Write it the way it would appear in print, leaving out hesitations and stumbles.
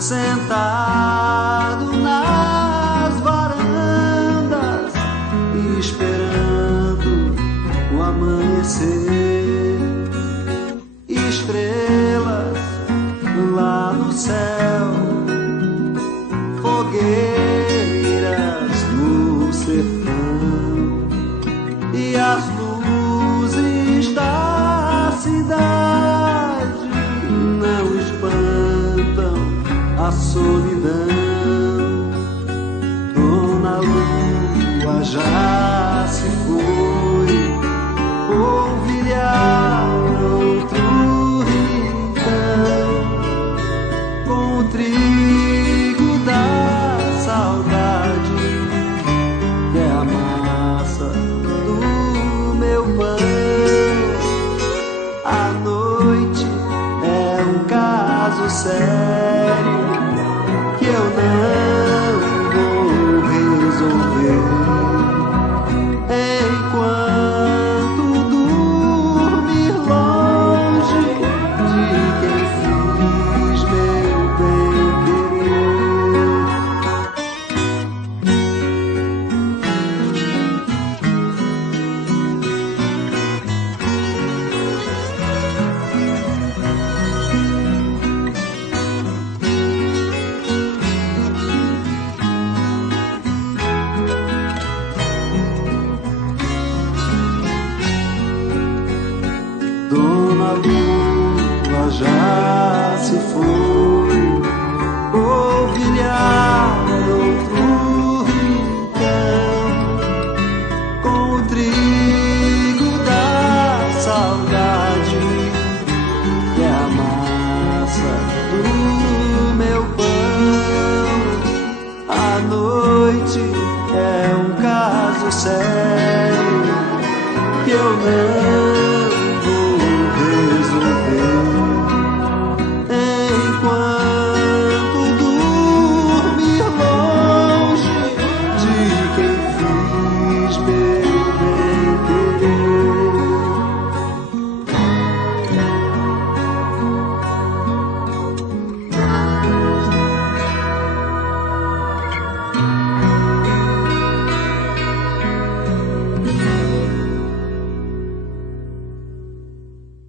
sentado nas varandas, esperando o amanhecer. Estrelas lá no céu, fogueiras no sertão, e as luzes da cidade não espantam a solidão. Dona Lua já se foi, polvilhar outro rincão, com o trigo da saudade, que é a massa do meu pão. A noite é um caso sério que eu não vou resolver enquanto dormir longe de quem fiz meu bem-querer. Dona Lua já se foi, polvilhar outro rincão, com o trigo da saudade, que é a massa do meu pão. A noite é um caso sério